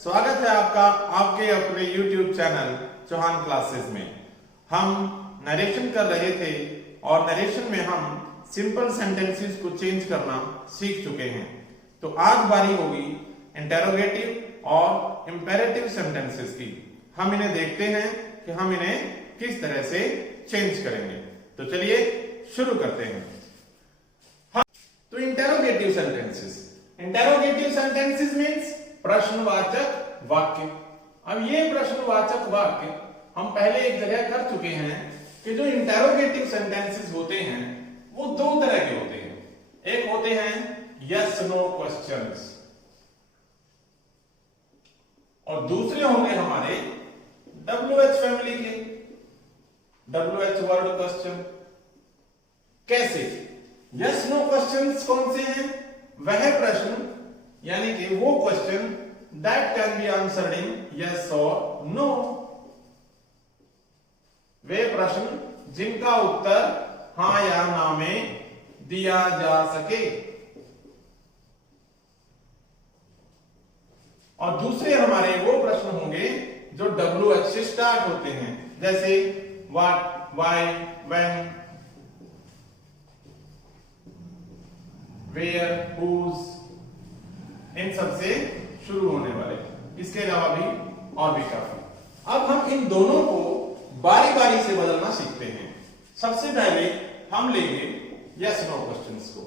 स्वागत है आपका आपके अपने YouTube चैनल चौहान क्लासेस में। हम नरेशन कर रहे थे और नरेशन में हम सिंपल सेंटेंसेस को चेंज करना सीख चुके हैं। तो आज बारी होगी इंटेरोगेटिव और इंपेरेटिव सेंटेंसेस की। हम इन्हें देखते हैं कि हम इन्हें किस तरह से चेंज करेंगे। तो चलिए शुरू करते हैं। तो इंटेरोगेटिव सेंटेंसेस मीन्स प्रश्नवाचक वाक्य। अब ये प्रश्नवाचक वाक्य हम पहले एक जगह कर चुके हैं कि जो इंटेरोगेटिव सेंटेंसेस होते हैं वो दो तरह के होते हैं। एक होते हैं यस नो क्वेश्चंस और दूसरे होंगे हमारे WH फैमिली के WH वर्ड क्वेश्चन। कैसे? यस नो क्वेश्चंस कौन से हैं? वह प्रश्न यानी कि वो question that can be answered in yes और नो। वे प्रश्न जिनका उत्तर हां या ना में दिया जा सके। और दूसरे हमारे वो प्रश्न होंगे जो WH से स्टार्ट होते हैं, जैसे what, why, when, where, whose, इन सब से शुरू होने वाले। इसके अलावा भी और भी काफी। अब हम इन दोनों को बारी बारी से बदलना सीखते हैं। सबसे पहले हम लेंगे यस नो क्वेश्चंस को।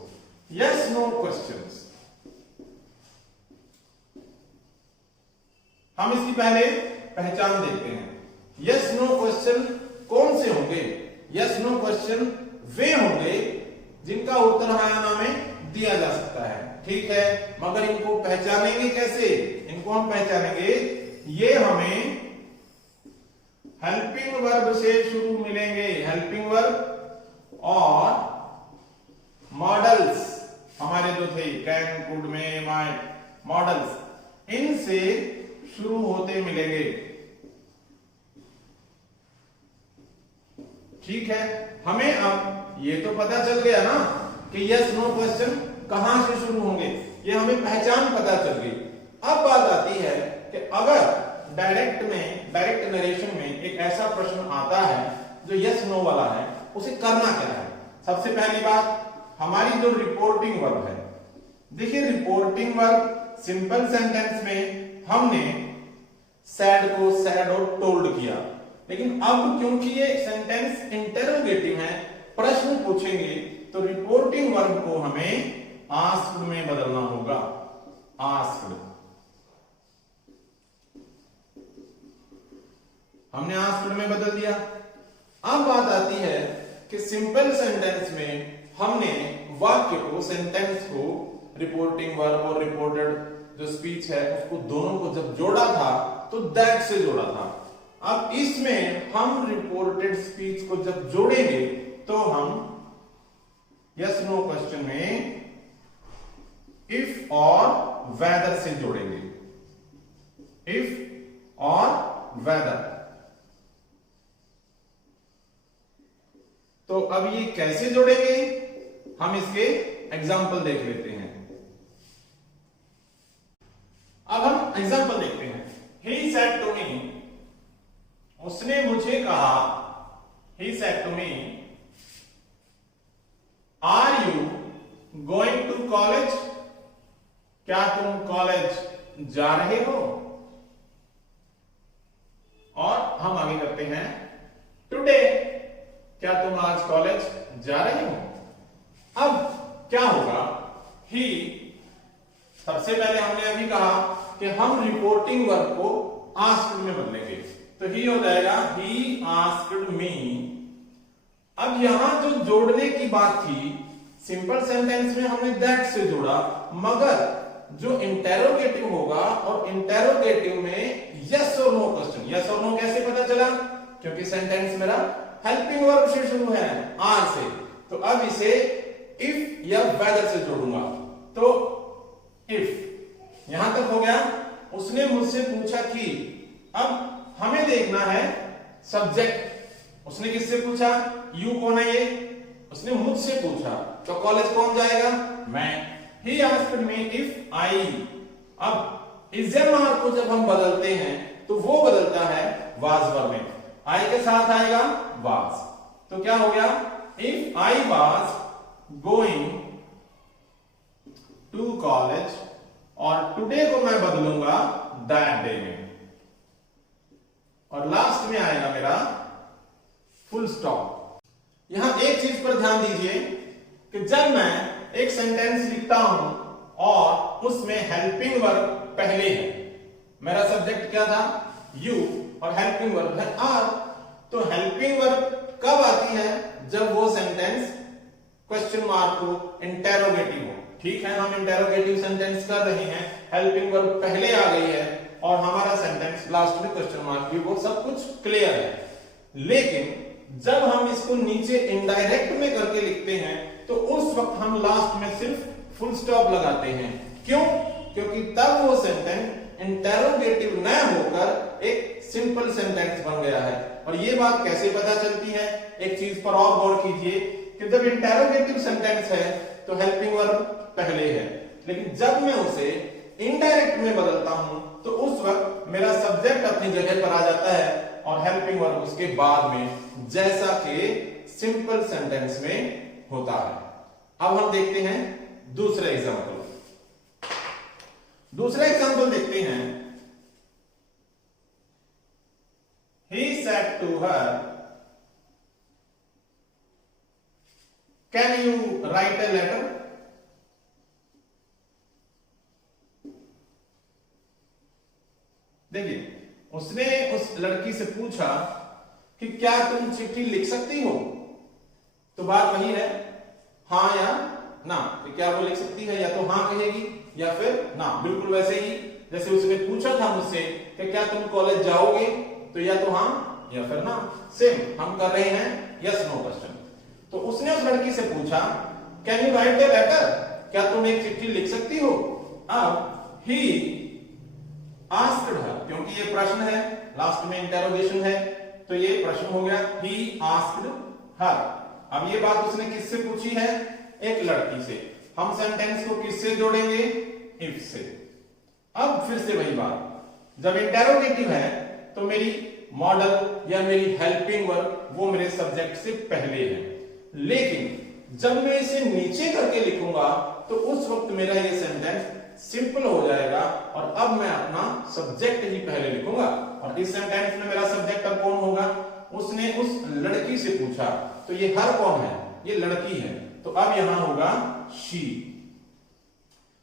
यस नो क्वेश्चंस हम इसकी पहले पहचान देखते हैं। यस नो क्वेश्चन कौन से होंगे? यस नो क्वेश्चन वे होंगे जिनका उत्तर हां या ना में दिया जा सकता है। ठीक है, मगर इनको पहचानेंगे कैसे? इनको हम पहचानेंगे, ये हमें हेल्पिंग वर्ब से शुरू मिलेंगे। हेल्पिंग वर्ब और मॉडल्स हमारे जो थे can, could, may, might, models इनसे शुरू होते मिलेंगे। ठीक है, हमें अब ये तो पता चल गया ना कि यस नो क्वेश्चन कहां से शुरू होंगे, ये हमें पहचान पता चल गई। अब बात आती है कि अगर डायरेक्ट नरेशन में एक ऐसा प्रश्न आता है जो यस नो वाला है, उसे करना क्या है? सबसे पहली बात हमारी जो रिपोर्टिंग वर्ब है। देखिए, रिपोर्टिंग वर्ब सिंपल सेंटेंस में हमने सैड को सैड और टोल्ड किया, लेकिन अब क्योंकि ये सेंटेंस इंटेरोगेटिव है, प्रश्न पूछेंगे, तो रिपोर्टिंग वर्ब को हमें आस्क्ड में बदलना होगा। आस्क्ड, हमने आस्क्ड में बदल दिया। अब बात आती है कि सिंपल सेंटेंस में हमने वाक्य को, सेंटेंस को रिपोर्टिंग वर्ब और रिपोर्टेड जो स्पीच है उसको दोनों को जब जोड़ा था तो दैट से जोड़ा था। अब इसमें हम रिपोर्टेड स्पीच को जब जोड़ेंगे तो हम यस नो क्वेश्चन में इफ और वेदर से जोड़ेंगे। इफ और वेदर। तो अब ये कैसे जोड़ेंगे, हम इसके एग्जाम्पल देख लेते हैं। अब हम एग्जाम्पल देखते हैं। ही सेड टू मी, उसने मुझे कहा, he said to me, are you going to college? क्या तुम कॉलेज जा रहे हो? और हम आगे करते हैं टुडे, क्या तुम आज कॉलेज जा रहे हो? अब क्या होगा? ही, सबसे पहले हमने अभी कहा कि हम रिपोर्टिंग वर्ब को आस्क्ड में बदलेंगे, तो ही हो जाएगा ही आस्क्ड मी। अब यहां जो जोड़ने की बात थी, सिंपल सेंटेंस में हमने दैट से जोड़ा, मगर जो इंटेरोगेटिव होगा और इंटेरोगेटिव में यस और नो क्वेश्चन। यस और नो कैसे पता चला? क्योंकि सेंटेंस मेरा हेल्पिंग वर्ब से शुरू है, आर से। तो अब इसे इफ या वेदर से जोड़ूंगा। तो इफ यहां तक हो गया। उसने मुझसे पूछा कि, अब हमें देखना है सब्जेक्ट। उसने किससे पूछा? यू कौन है ये? उसने मुझसे पूछा, तो कॉलेज कौन जाएगा? मैं। He asked me if I, अब इज मार्क को जब हम बदलते हैं तो वो बदलता है वाज वर्ब में। आई के साथ आएगा वाज, तो क्या हो गया, if I was going to college, और टुडे को मैं बदलूंगा दैट डे में, और लास्ट में आएगा मेरा फुल स्टॉप। यहां एक चीज पर ध्यान दीजिए कि जब मैं एक सेंटेंस लिखता हूं और उसमें हेल्पिंग वर्ब पहले है, मेरा सब्जेक्ट क्या था, यू, और हेल्पिंग वर्ब है आर, तो हेल्पिंग वर्ब कब आती है, जब वो सेंटेंस क्वेश्चन मार्क हो, इंटेरोगेटिव हो। ठीक है, हम इंटेरोगेटिव सेंटेंस कर रहे हैं, हेल्पिंग वर्ब पहले आ गई है और हमारा सेंटेंस लास्ट में क्वेश्चन मार्क भी, वो सब कुछ क्लियर है। लेकिन जब हम इसको नीचे इनडायरेक्ट में करके लिखते हैं तो उस वक्त हम लास्ट में सिर्फ फुल स्टॉप लगाते हैं। क्यों? क्योंकि तब वो सेंटेंस इंटेरोगेटिव न होकर एक सिंपल सेंटेंस बन गया है। और ये बात कैसे पता चलती है, एक चीज पर और गौर कीजिए कि जब इंटेरोगेटिव सेंटेंस है तो हेल्पिंग वर्ब पहले है, लेकिन जब मैं उसे इनडायरेक्ट में बदलता हूं तो उस वक्त मेरा सब्जेक्ट अपनी जगह पर आ जाता है और हेल्पिंग वर्ब उसके बाद में, जैसा कि सिंपल सेंटेंस में होता है। अब हम देखते हैं दूसरा एग्जांपल। दूसरा एग्जांपल देखते हैं। He said to her, can you write a letter? देखिए, उसने उस लड़की से पूछा कि क्या तुम चिट्ठी लिख सकती हो? तो बात वही है, हां या ना। तो क्या वो लिख सकती है, या तो हां कहेगी या फिर ना। बिल्कुल वैसे ही जैसे उसने पूछा था मुझसे कि क्या तुम कॉलेज जाओगे, तो या तो हां या फिर ना। सेम हम कर रहे हैं यस नो क्वेश्चन। तो उसने उस लड़की से पूछा can you write a letter, क्या तुम एक चिट्ठी लिख सकती हो? अब ही आस्क्ड हर, क्योंकि ये प्रश्न है, लास्ट में इंटेरोगेशन है, तो ये प्रश्न हो गया, ही आस्क्ड हर। अब ये बात उसने किससे पूछी है, एक लड़की से। हम सेंटेंस को किससे जोड़ेंगे, इफ से। अब फिर से वही बात, जब इंटेरोगेटिव है तो मेरी मॉडल या मेरी हेल्पिंग वर्ब वो मेरे सब्जेक्ट से पहले है, लेकिन जब मैं इसे नीचे करके लिखूंगा तो उस वक्त मेरा ये सेंटेंस सिंपल हो जाएगा और अब मैं अपना सब्जेक्ट ही पहले लिखूंगा। और इस सेंटेंस में मेरा सब्जेक्ट अब कौन होगा, उसने उस लड़की से पूछा, तो ये हर कौन है, ये लड़की है, तो अब यहां होगा शी।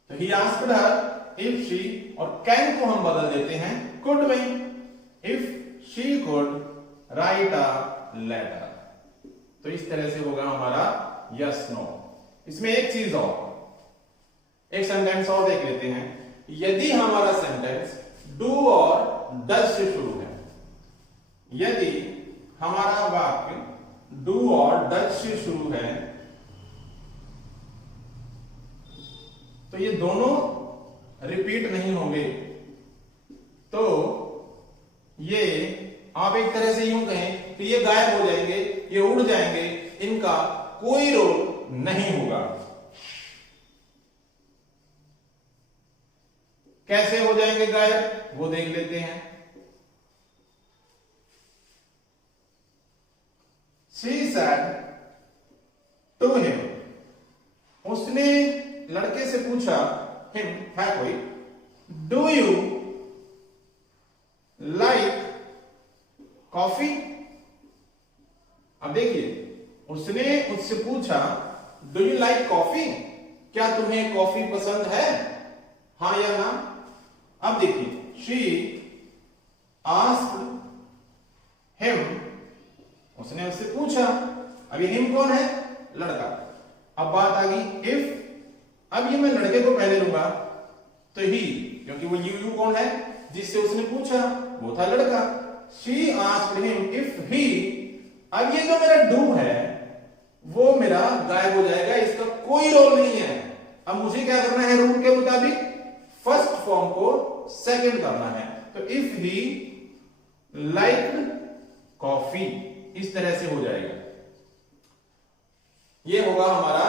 तो he asked her if she, और कैन को हम बदल देते हैं कुड में, if she could write a letter. तो इस तरह से होगा हमारा यस नो। इसमें एक चीज और, एक सेंटेंस और देख लेते हैं। यदि हमारा सेंटेंस डू और डज से शुरू है, यदि हमारा वाक्य डू और डज से शुरू है, तो ये दोनों रिपीट नहीं होंगे। तो ये आप एक तरह से यूं कहें कि ये गायब हो जाएंगे, ये उड़ जाएंगे, इनका कोई रोल नहीं होगा। कैसे हो जाएंगे गायब, वो देख लेते हैं। She said to him, उसने लड़के से पूछा, हिम है कोई, डू यू लाइक कॉफी? अब देखिए, उसने उससे पूछा डू यू लाइक कॉफी, क्या तुम्हें कॉफी पसंद है, हां या ना। अब देखिए, शी आस्क्ड हिम, उसने उससे पूछा। अब ये हिम कौन है, लड़का। अब बात आ गई इफ, अब ये मैं लड़के को पहले लूंगा तो ही, क्योंकि वो यू कौन है, जिससे उसने पूछा, वो था लड़का। She asked him if he, अब ये जो मेरा डू है वो मेरा गायब हो जाएगा, इसका कोई रोल नहीं है। अब मुझे क्या करना है, रूल के मुताबिक फर्स्ट फॉर्म को सेकंड करना है। तो इफ ही लाइक्ड कॉफी, इस तरह से हो जाएगा। ये होगा हमारा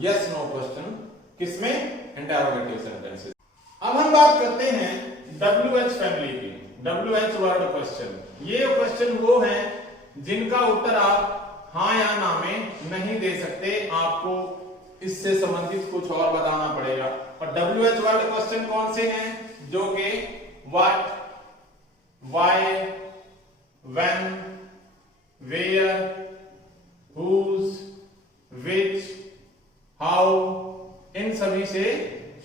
यस नो क्वेश्चन, किसमें, इंटेरोगेटिव सेंटेंसेस। अब हम बात करते हैं WH फैमिली की, WH वर्ड क्वेश्चन। ये क्वेश्चन वो हैं जिनका उत्तर आप हाँ या ना में नहीं दे सकते, आपको इससे संबंधित कुछ और बताना पड़ेगा। और WH वर्ड क्वेश्चन कौन से हैं? जो कि what, why, when, where, whose, which, how, इन सभी से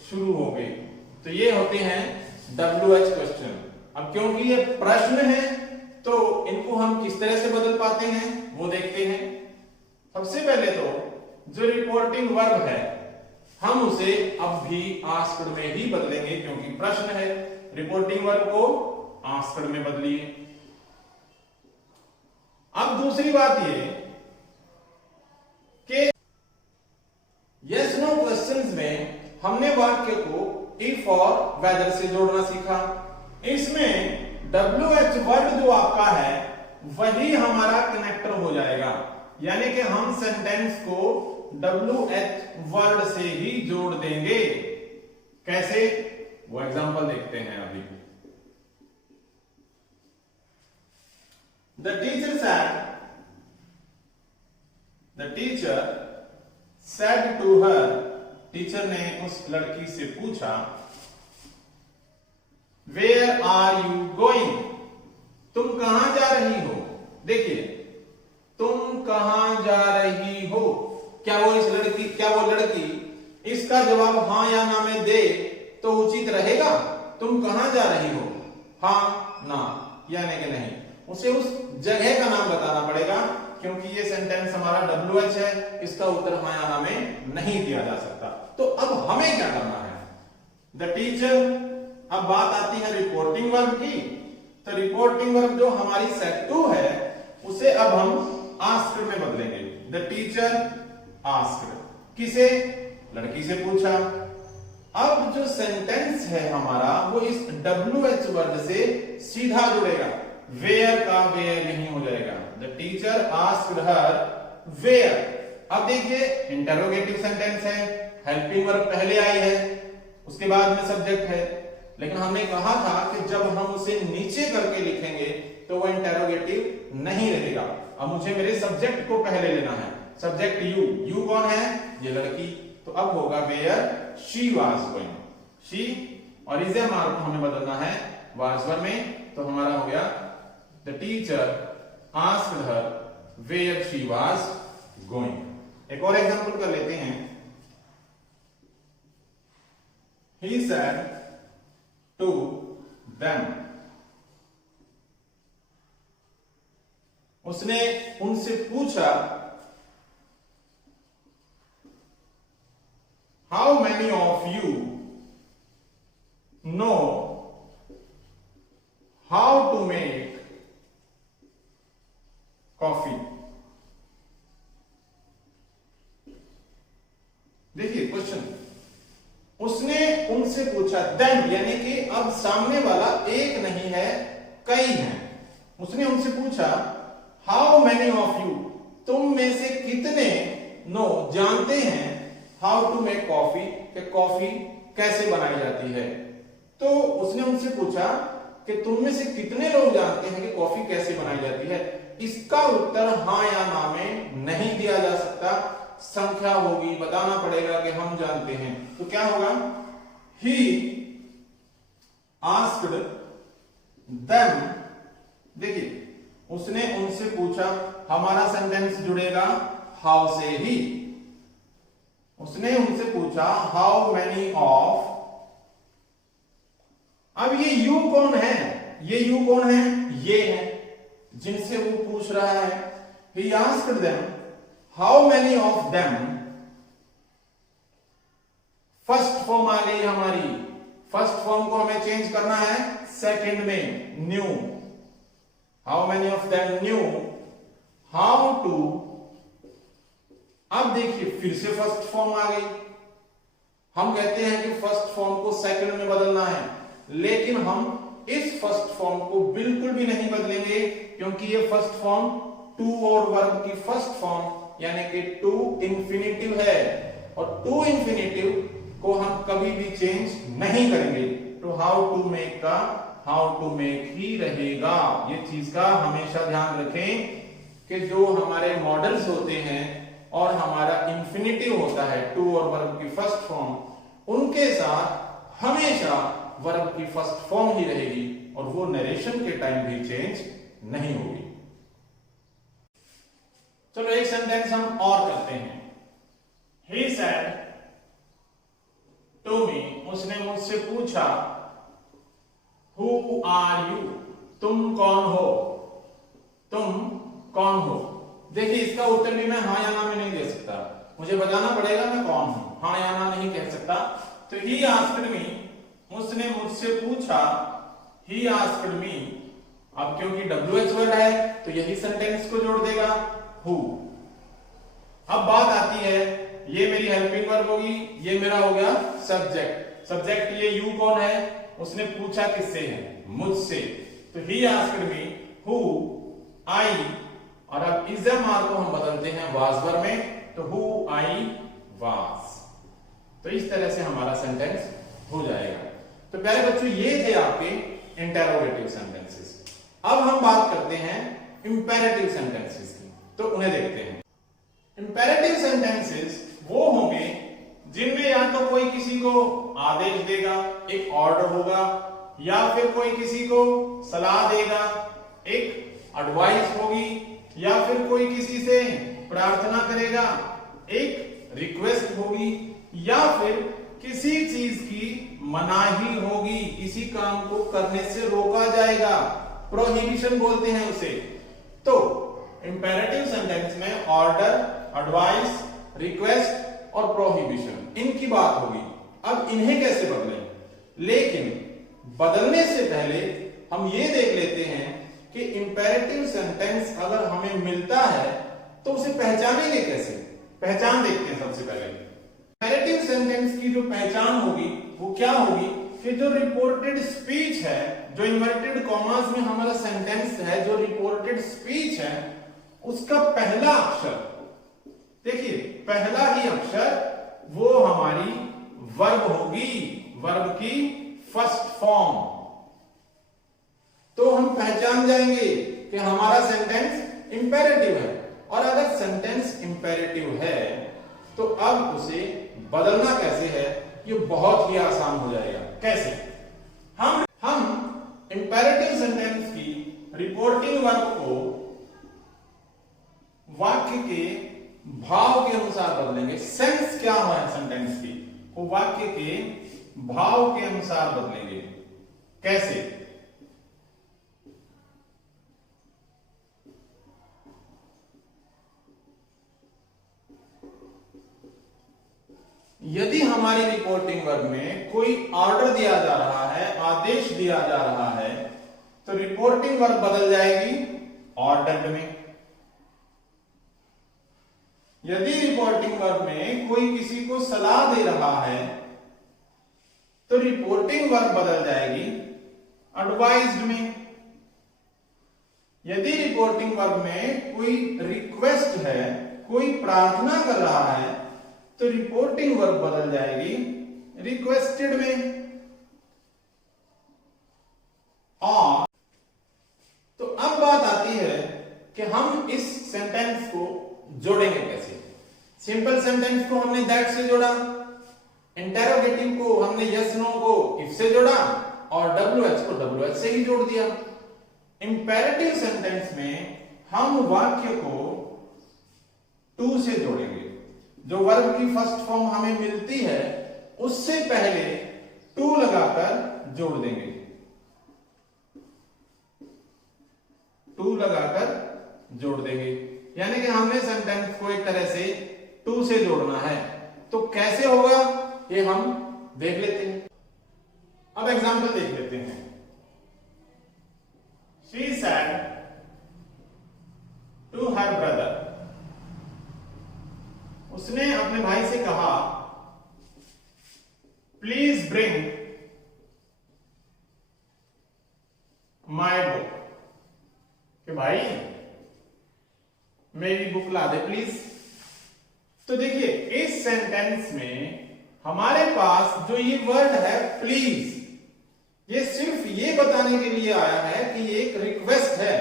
शुरू हो गए। तो ये होते हैं WH क्वेश्चन। अब क्योंकि ये प्रश्न है तो इनको हम किस तरह से बदल पाते हैं वो देखते हैं। सबसे पहले तो जो रिपोर्टिंग वर्ब है हम उसे अब भी आस्क्ड में ही बदलेंगे, क्योंकि प्रश्न है। रिपोर्टिंग वर्ब को आस्क्ड में बदलिए। अब दूसरी बात ये कि यस नो क्वेश्चंस में हमने वाक्य को इफ और वेदर से जोड़ना सीखा। इसमें WH वर्ड जो आपका है वही हमारा कनेक्टर हो जाएगा, यानी कि हम सेंटेंस को WH वर्ड से ही जोड़ देंगे। कैसे, वो एग्जांपल देखते हैं अभी। The teacher said to her, teacher ने उस लड़की से पूछा, Where are you going? तुम कहां जा रही हो? देखिए, तुम कहां जा रही हो, क्या वो लड़की इसका जवाब हां या ना में दे तो उचित रहेगा? तुम कहां जा रही हो, हां ना, यानी कि नहीं। उसे उस जगह का नाम बताना पड़ेगा, क्योंकि ये सेंटेंस हमारा WH है, इसका उत्तर हां या ना में नहीं दिया जा सकता। तो अब हमें क्या करना है? द टीचर, अब बात आती है रिपोर्टिंग वर्ब की। तो रिपोर्टिंग वर्ब जो हमारी सेट 2 है उसे अब हम आस्क्ड में बदलेंगे। द टीचर आस्क्ड, किसे? लड़की से पूछा। अब जो सेंटेंस है हमारा वो इस WH वर्ड से सीधा जुड़ेगा, वेयर का वेयर नहीं हो जाएगा। The teacher asked her where. अब देखिए इंटरोगेटिव सेंटेंस है, हेल्पिंग वर्ब पहले आई है, उसके बाद में सब्जेक्ट है, लेकिन हमने कहा था कि जब हम उसे नीचे करके लिखेंगे तो वो इंटरोगेटिव नहीं रहेगा। अब मुझे मेरे सब्जेक्ट को पहले लेना है, सब्जेक्ट यू कौन है? ये लड़की। तो अब होगा where she was going, she और इज मार्क को हमें बदलना है वाज वर्ब में। तो हमारा हो गया the teacher asked her where she was going. एक और एग्जांपल कर लेते हैं। ही सेड to them, उसने उनसे पूछा, how many of you know how to make coffee? देखिए क्वेश्चन, उसने उनसे पूछा, देन यानी कि अब सामने वाला एक नहीं है कई हैं। उसने उनसे पूछा हाउ मैनी ऑफ यू, तुम में से कितने नो जानते हैं हाउ टू मेक कॉफी, कि कॉफी कैसे बनाई जाती है। तो उसने उनसे पूछा कि तुम में से कितने लोग जानते हैं कि कॉफी कैसे बनाई जाती है। इसका उत्तर हां या ना में नहीं दिया जा सकता, संख्या होगी, बताना पड़ेगा कि हम जानते हैं। तो क्या होगा? ही आस्क्ड देम, देखिए उसने उनसे पूछा, हमारा सेंटेंस जुड़ेगा हाउ से ही। उसने उनसे पूछा हाउ मैनी ऑफ, अब ये यू कौन है? ये यू कौन है? ये है जिनसे वो पूछ रहा है। He asked them how many of them, first form आ गई हमारी, फर्स्ट फॉर्म को हमें चेंज करना है सेकंड में, new. How many of them new how to, अब देखिए फिर से फर्स्ट फॉर्म आ गई। हम कहते हैं कि फर्स्ट फॉर्म को सेकंड में बदलना है, लेकिन हम इस फर्स्ट फॉर्म को बिल्कुल भी नहीं बदलेंगे, क्योंकि ये फर्स्ट फॉर्म टू और वर्ब की फर्स्ट फॉर्म यानी कि टू इंफिनिटिव है, और टू इंफिनिटिव को हम कभी भी चेंज नहीं करेंगे। तो हाउ टू मेक का हाउ टू मेक ही रहेगा। ये चीज का हमेशा ध्यान रखें कि जो हमारे मॉडल्स होते हैं और हमारा इंफिनिटिव होता है टू और वर्ब की फर्स्ट फॉर्म, उनके साथ हमेशा वर्ब की फर्स्ट फॉर्म ही रहेगी और वो नरेशन के टाइम भी चेंज नहीं होगी। चलो एक सेंटेंस हम और करते हैं। He said to me, उसने मुझसे पूछा, Who are you? तुम कौन हो? तुम कौन हो? देखिए इसका उत्तर भी मैं हाँ या ना में नहीं दे सकता, मुझे बताना पड़ेगा मैं कौन हूं। हाँ या ना नहीं कह सकता। तो he asked me, उसने मुझसे पूछा, he asked me, अब क्योंकि WH वर्ड है तो यही सेंटेंस को जोड़ देगा who। अब बात आती है, ये मेरी हेल्पिंग वर्ब होगी, ये मेरा हो गया सब्जेक्ट। सब्जेक्ट ये यू कौन है? उसने पूछा किससे है? मुझसे। तो he asked me who I, और अब इज मार को हम बदलते हैं वाज वर्ब में, तो हु आई वाज। तो इस तरह से हमारा सेंटेंस हो जाएगा। तो प्यारे बच्चों ये थे आपके इंटेरोगेटिव सेंटेंसेस। अब हम बात करते हैं इंपेरेटिव सेंटेंसेस की, तो उन्हें देखते हैं। इंपेरेटिव सेंटेंसेस वो होंगे जिनमें या तो कोई किसी को आदेश देगा, एक ऑर्डर होगा, या फिर कोई किसी को सलाह देगा, एक एडवाइस होगी, या फिर कोई किसी से प्रार्थना करेगा, एक रिक्वेस्ट होगी, या फिर किसी चीज की मनाही होगी, किसी काम को करने से रोका जाएगा, प्रोहिबिशन बोलते हैं उसे। तो इंपेरेटिव सेंटेंस में ऑर्डर, एडवाइस, रिक्वेस्ट और प्रोहिबिशन, इनकी बात होगी। अब इन्हें कैसे बदलें? लेकिन बदलने से पहले हम ये देख लेते हैं कि इंपेरेटिव सेंटेंस अगर हमें मिलता है तो उसे पहचानेंगे कैसे। पहचान देखते हैं सबसे पहले। इंपेरेटिव सेंटेंस की जो पहचान होगी वो क्या होगी कि जो रिपोर्टेड स्पीच है, जो इन्वर्टेड कॉमास में हमारा सेंटेंस है, जो रिपोर्टेड स्पीच है, उसका पहला अक्षर, देखिए पहला ही अक्षर वो हमारी वर्ब होगी, वर्ब की फर्स्ट फॉर्म। तो हम पहचान जाएंगे कि हमारा सेंटेंस इंपेरेटिव है। और अगर सेंटेंस इंपेरेटिव है तो अब उसे बदलना कैसे है, ये बहुत ही आसान हो जाएगा। कैसे? हम इंपेरेटिव सेंटेंस की रिपोर्टिंग वर्ब को वाक्य के भाव के अनुसार बदलेंगे। सेंस क्या है सेंटेंस की, वो वाक्य के भाव के अनुसार बदलेंगे। कैसे? यदि हमारी रिपोर्टिंग वर्ब में कोई ऑर्डर दिया जा रहा है, आदेश दिया जा रहा है, तो रिपोर्टिंग वर्ब बदल जाएगी ऑर्डर्ड में। यदि रिपोर्टिंग वर्ब में कोई किसी को सलाह दे रहा है तो रिपोर्टिंग वर्ब बदल जाएगी एडवाइज्ड में। यदि रिपोर्टिंग वर्ब में कोई रिक्वेस्ट है, कोई प्रार्थना कर रहा है, तो रिपोर्टिंग वर्ब बदल जाएगी रिक्वेस्टेड में। और तो अब बात आती है कि हम इस सेंटेंस को जोड़ेंगे कैसे। सिंपल सेंटेंस को हमने दैट से जोड़ा, इंटेरोगेटिव को हमने यस नो को इफ से जोड़ा, और WH को WH से ही जोड़ दिया। इंपेरेटिव सेंटेंस में हम वाक्य को टू से जोड़ेंगे। जो वर्ब की फर्स्ट फॉर्म हमें मिलती है उससे पहले टू लगाकर जोड़ देंगे, टू लगाकर जोड़ देंगे। यानी कि हमने सेंटेंस को एक तरह से टू से जोड़ना है। तो कैसे होगा ये हम देख लेते हैं। अब एग्जांपल देख लेते हैं। She said to her brother, उसने अपने भाई से कहा, प्लीज ब्रिंग माई बुक, कि भाई मेरी बुक ला दे प्लीज। तो देखिए इस सेंटेंस में हमारे पास जो ये वर्ड है प्लीज, ये सिर्फ ये बताने के लिए आया है कि ये एक रिक्वेस्ट है।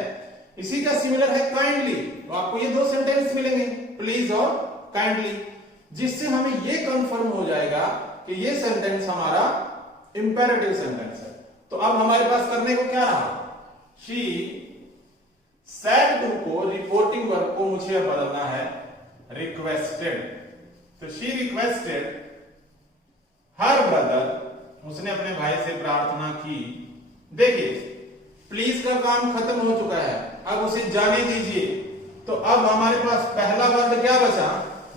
इसी का सिमिलर है काइंडली। तो आपको ये दो सेंटेंस मिलेंगे, प्लीज और काइंडली, जिससे हमें ये कंफर्म हो जाएगा कि ये सेंटेंस हमारा इंपेरेटिव सेंटेंस है। तो अब हमारे पास करने को क्या रहा? शी सेड टू को रिपोर्टिंग वर्ब को मुझे अब बदलना है रिक्वेस्टेड। तो शी रिक्वेस्टेड हर ब्रदर, उसने अपने भाई से प्रार्थना की। देखिए प्लीज का काम खत्म हो चुका है, अब उसे जाने दीजिए। तो अब हमारे पास पहला वर्ड क्या बचा?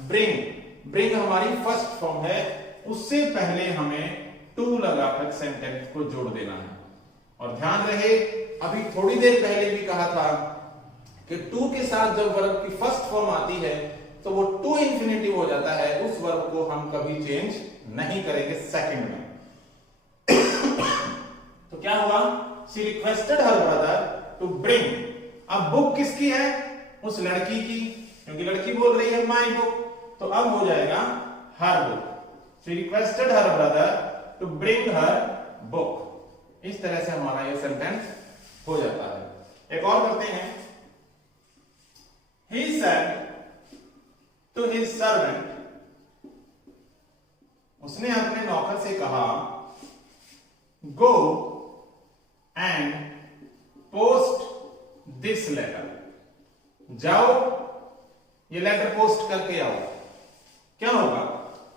ब्रिंग। ब्रिंग हमारी फर्स्ट फॉर्म है, उससे पहले हमें टू लगाकर सेंटेंस को जोड़ देना है। और ध्यान रहे अभी थोड़ी देर पहले भी कहा था कि टू के साथ जब वर्ब की फर्स्ट फॉर्म आती है तो वो टू इंफिनिटिव हो जाता है, उस वर्ब को हम कभी चेंज नहीं करेंगे सेकंड में। तो क्या हुआ? She requested her brother to bring. अब बुक किसकी है? उस लड़की की, क्योंकि लड़की बोल रही है माई बुक। तो अब हो जाएगा her book. She requested her brother to bring her book. इस तरह से हमारा ये सेंटेंस हो जाता है। एक और करते हैं। He said to his servant, उसने अपने नौकर से कहा, go and post this letter, जाओ ये लेटर पोस्ट करके आओ। क्या होगा?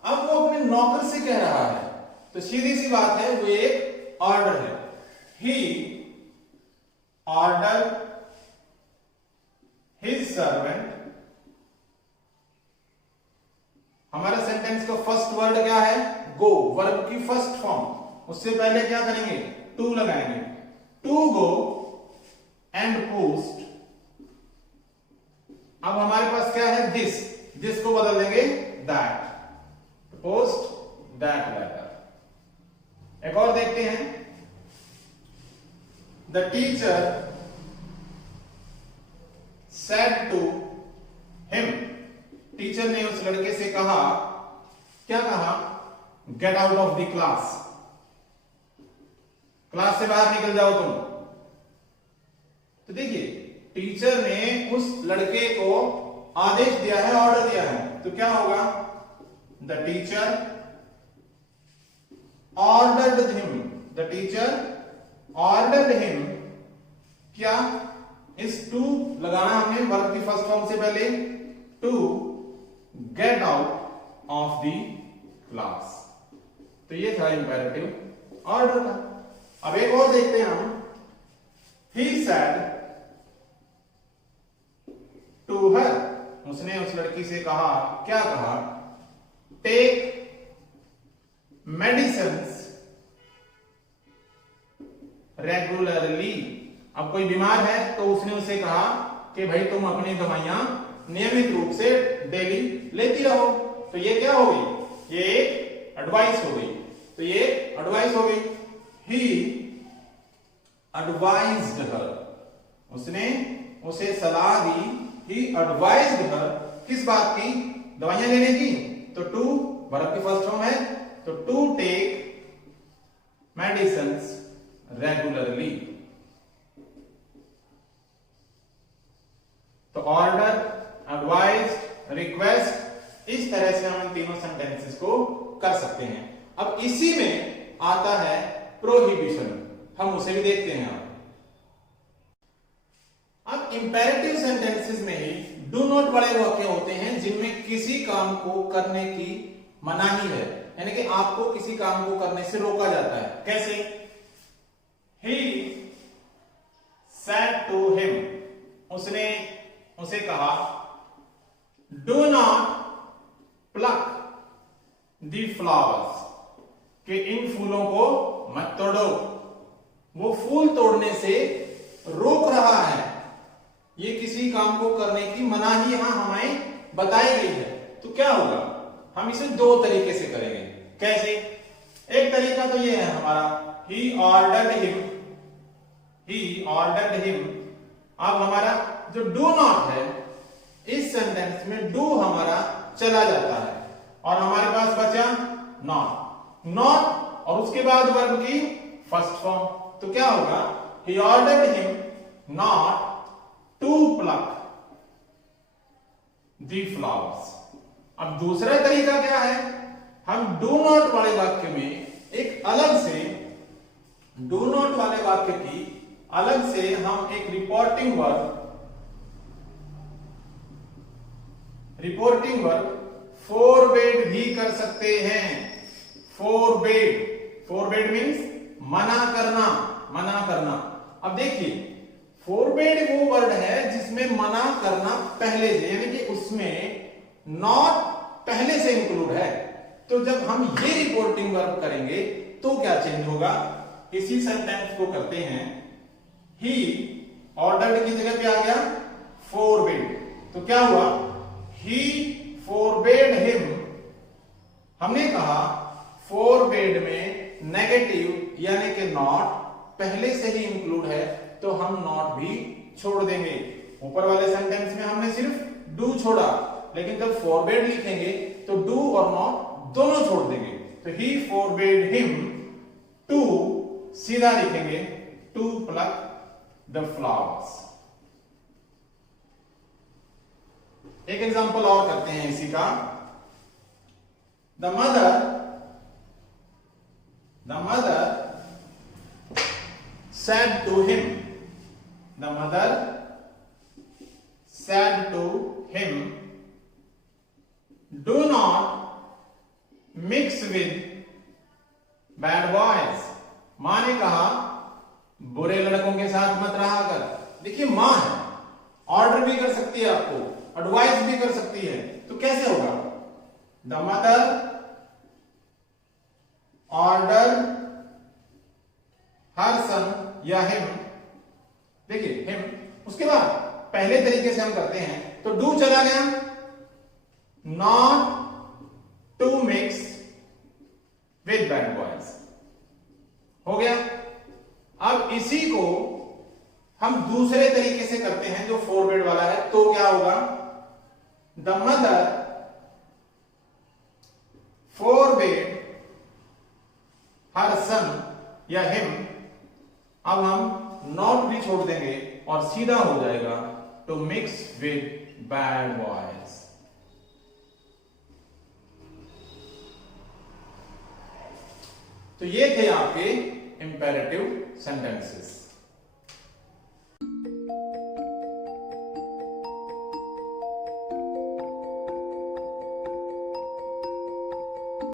अब वो अपने नौकर से कह रहा है, तो सीधी सी बात है वो एक ऑर्डर है। He ordered his servant। हमारा सेंटेंस का फर्स्ट वर्ड क्या है? गो। वर्ब की फर्स्ट फॉर्म। उससे पहले क्या करेंगे? टू लगाएंगे। To go and post. अब हमारे पास क्या है? दिस। दिस को बदल देंगे दैट। Post that letter. एक और देखते हैं। The teacher said to him, teacher ने उस लड़के से कहा, क्या कहा? Gate out of the class, class से बाहर निकल जाओ तुम। तो देखिए टीचर ने उस लड़के को आदेश दिया है, ऑर्डर दिया है। तो क्या होगा? The teacher ordered him. The teacher ordered him. क्या? इस टू लगाना हमने वर्ब की फर्स्ट फॉर्म से पहले, to get out of the class. तो ये था इंपेरेटिव ऑर्डर का। अब एक और देखते हैं हम। ही सेड टू हर, उसने उस लड़की से कहा, क्या कहा? Take medicines regularly. अब कोई बीमार है तो उसने उसे कहा कि भाई तुम अपनी दवाइयां नियमित रूप से डेली लेती रहो। तो ये क्या हो गई? ये एक एडवाइस हो गई। तो ये एडवाइस हो गई। ही एडवाइज्ड हर, उसने उसे सलाह दी। ही एडवाइज्ड हर किस बात की? दवाइयां लेने की। तो टू वर्ब की फर्स्ट फॉर्म है, तो टू टेक मेडिसिन्स रेगुलरली। तो ऑर्डर, एडवाइज्ड, रिक्वेस्ट, इस तरह से हम इन तीनों सेंटेंसेस को कर सकते हैं। अब इसी में आता है प्रोहिबिशन, हम उसे भी देखते हैं। अब इंपेरेटिव सेंटेंसेस में ही डू नॉट वाले वाक्य होते हैं जिनमें किसी काम को करने की मनाही है, यानी कि आपको किसी काम को करने से रोका जाता है। कैसे? He said to him, उसने उसे कहा, do not pluck the flowers, कि इन फूलों को मत तोड़ो। वो फूल तोड़ने से रोक रहा है। ये किसी काम को करने की मनाही यहां हमें बताई गई है। तो क्या होगा? हम इसे दो तरीके से करेंगे। कैसे? एक तरीका तो ये है हमारा, he ordered him, he ordered him। अब हमारा जो डू नॉट है, इस सेंटेंस में डू हमारा चला जाता है और हमारे पास बचा नॉट। नॉट और उसके बाद वर्ब की फर्स्ट फॉर्म, तो क्या होगा, he ordered him not to pluck the flowers। अब दूसरा तरीका क्या है, हम डू नॉट वाले वाक्य में एक अलग से, डू नॉट वाले वाक्य की अलग से हम एक रिपोर्टिंग वर्ब फोरबेड भी कर सकते हैं। फोरबेड मीन्स मना करना, मना करना। अब देखिए, फोरबेड वो वर्ड है जिसमें मना करना पहले से, यानी कि उसमें नॉट पहले से इंक्लूड है। तो जब हम ये रिपोर्टिंग वर्ब करेंगे तो क्या चेंज होगा, इसी सेंटेंस को करते हैं, ही ऑर्डर्ड की जगह पे आ गया फोरबेड, तो क्या हुआ, ही फोरबेड हिम। हमने कहा फोरबेड में नेगेटिव यानी कि नॉट पहले से ही इंक्लूड है, तो हम नॉट भी छोड़ देंगे। ऊपर वाले सेंटेंस में हमने सिर्फ डू छोड़ा, लेकिन जब फोरबेड लिखेंगे तो डू और नॉट दोनों छोड़ देंगे। तो ही फोरबेड हिम टू, सीधा लिखेंगे टू प्लक द फ्लावर्स। एक एग्जांपल और करते हैं इसी का। The mother said to him, the mother said to him, do not mix with bad boys। मां ने कहा बुरे लड़कों के साथ मत रहा कर। देखिए, मां है, ऑर्डर भी कर सकती है आपको, एडवाइस भी कर सकती है, तो कैसे होगा, द मदर ऑर्डर हर सन या हिम, देखिए हिम, उसके बाद पहले तरीके से हम करते हैं तो डू चला गया, not to mix with bad boys हो गया। अब इसी को हम दूसरे तरीके से करते हैं जो फोरबेड वाला है, तो क्या होगा, द मदर फोरबेड हर सन या हिम। अब हम नॉट भी छोड़ देंगे और सीधा हो जाएगा to mix with bad boys. तो ये थे आपके इंपेरेटिव सेंटेंसेस।